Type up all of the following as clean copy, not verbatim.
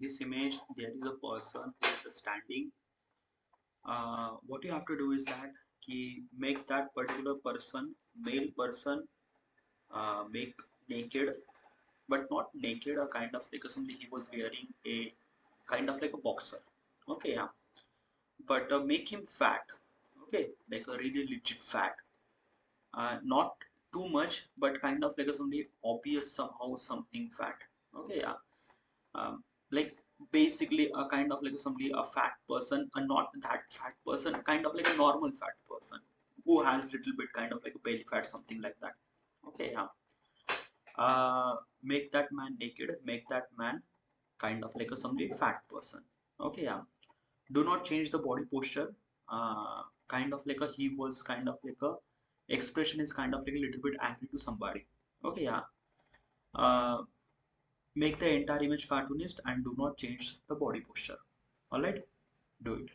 this image there is a person who is standing. What you have to do is that make that particular person, male person, make naked, but not naked, a kind of like something he was wearing a kind of like a boxer. Okay, yeah, but make him fat. Okay, like a really legit fat, not too much, but kind of like a something obvious somehow something fat. Okay, yeah, um, like basically a kind of like somebody a fat person, a not that fat person, a kind of like a normal fat person who has little bit kind of like a belly fat, something like that. Okay, yeah. Make that man naked, make that man kind of like a somebody fat person. Okay, yeah. Do not change the body posture. Kind of like a he was kind of like a expression is kind of like a little bit angry to somebody. Okay, yeah. uh, Make the entire image cartoonist and do not change the body posture. All right, do it.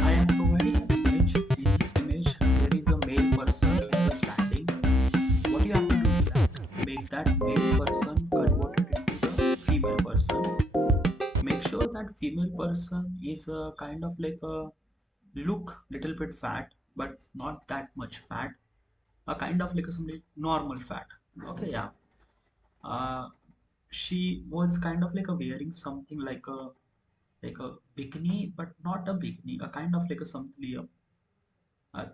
I am providing an image. In this image there is a male person in the standing. What you have to do is that make that male person converted into the female person. Make sure that female person is a kind of like a look little bit fat, but not that much fat, a kind of like a somebody normal fat. Okay, yeah. uh, she was kind of like a wearing something like a bikini, but not a bikini, a kind of like a something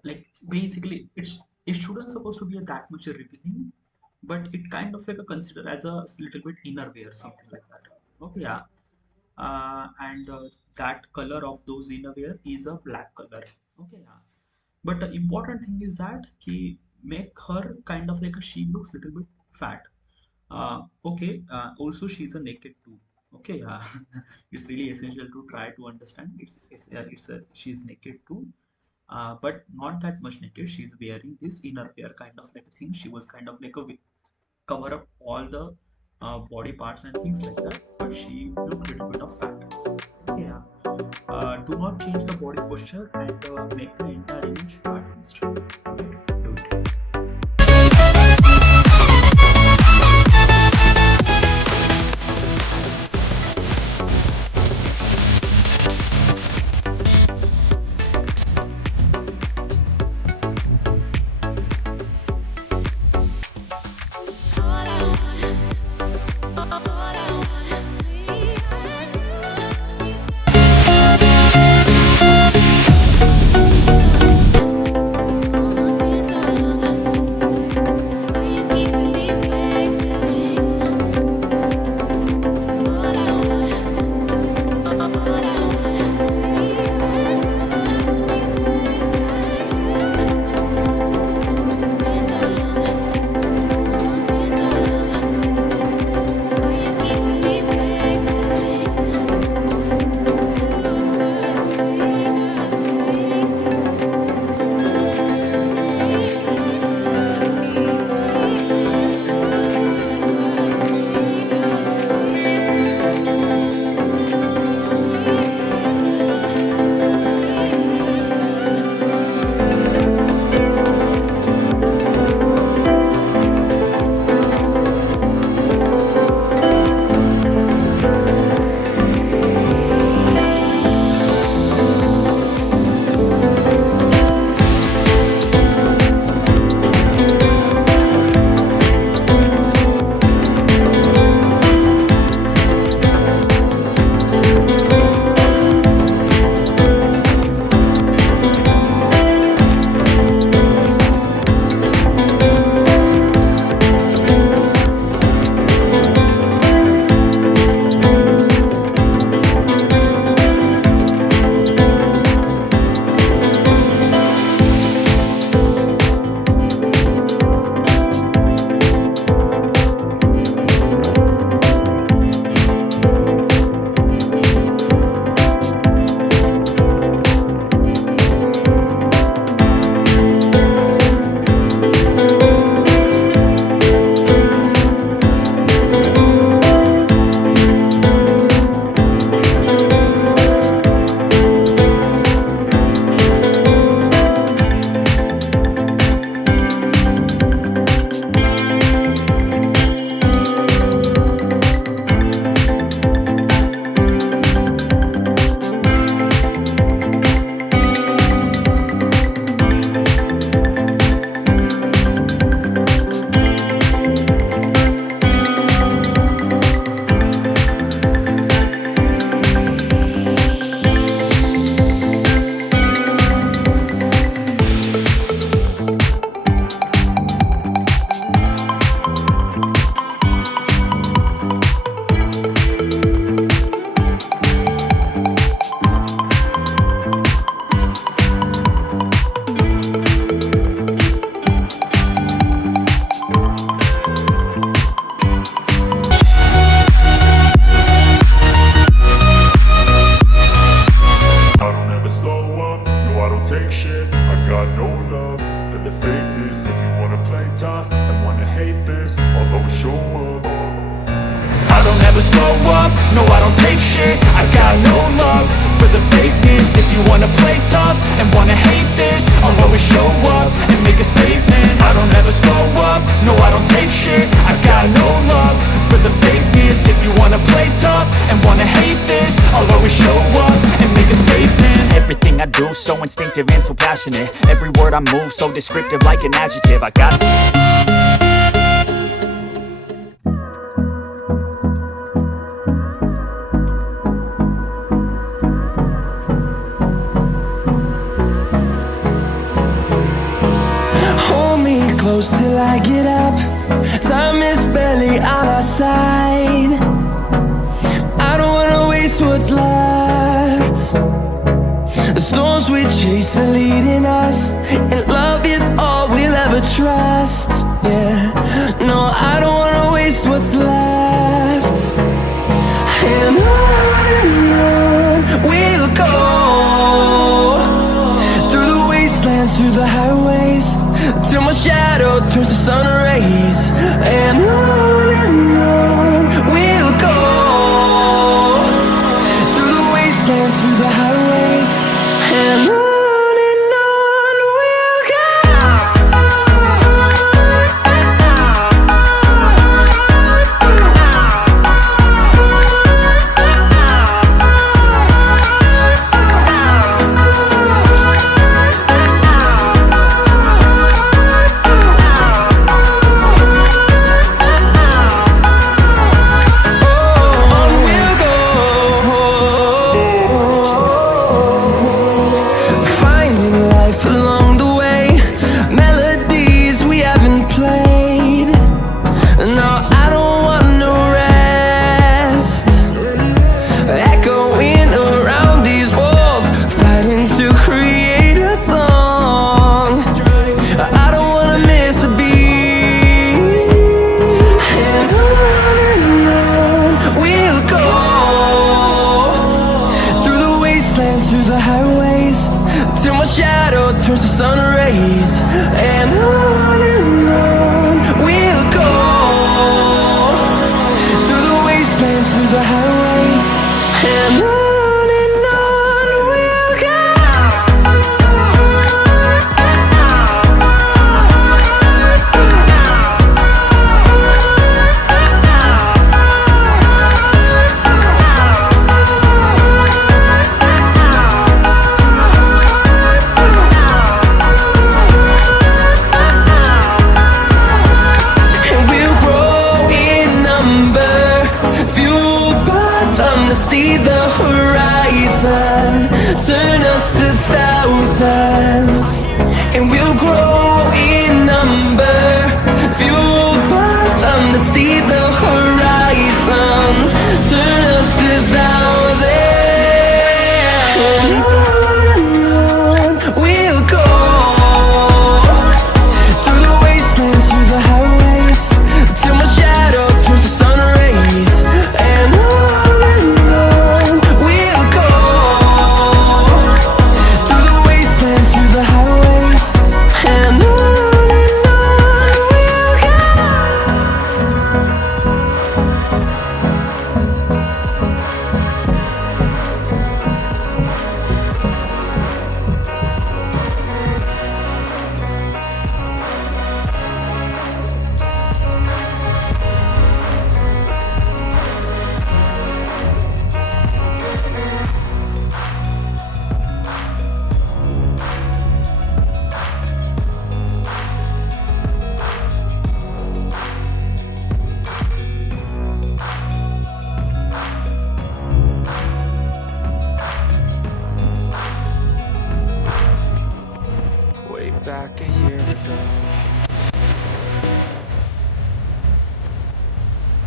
like basically it shouldn't supposed to be a that much revealing, but it kind of like a consider as a little bit inner wear, something like that. Okay, yeah. And that color of those innerwear is a black color. Okay, yeah. But the important thing is that he make her kind of like a, she looks little bit fat. Okay. Also, she's a naked too. Okay, yeah. It's really essential to try to understand. It's a she's naked too. But not that much naked. She's wearing this inner wear kind of like a thing. She was kind of like a cover up all the body parts and things like that. But she looked little bit of fat. Okay, yeah. Do not change the body posture and make the entire image cartoonist. Okay, do it. never slow up, no I don't take shit. I got no love for the fakeness. If you wanna play tough and wanna hate this, I'll always show up and make a statement. I don't ever slow up, no I don't take shit. I got no love for the fakeness. If you wanna play tough and wanna hate this, I'll always show up and make a statement. Everything I do so instinctive and so passionate. Every word I move so descriptive like an adjective. I got close till I get up. Time is barely on our side. I don't wanna waste what's left. The storms we chase are leading us, and love is all we'll ever trust. Yeah, no, I don't wanna waste what's left. And on we'll go, through the wastelands, through the highways, till my shadow turns to sun rays. And on we'll go, through the wastelands, through the highways, and on we'll go. Through the highways, till my shadow turns to sun rays. And on we'll go, through the wastelands, through the highways, and on we'll go. See the horizon, turn us to thousands, and we'll grow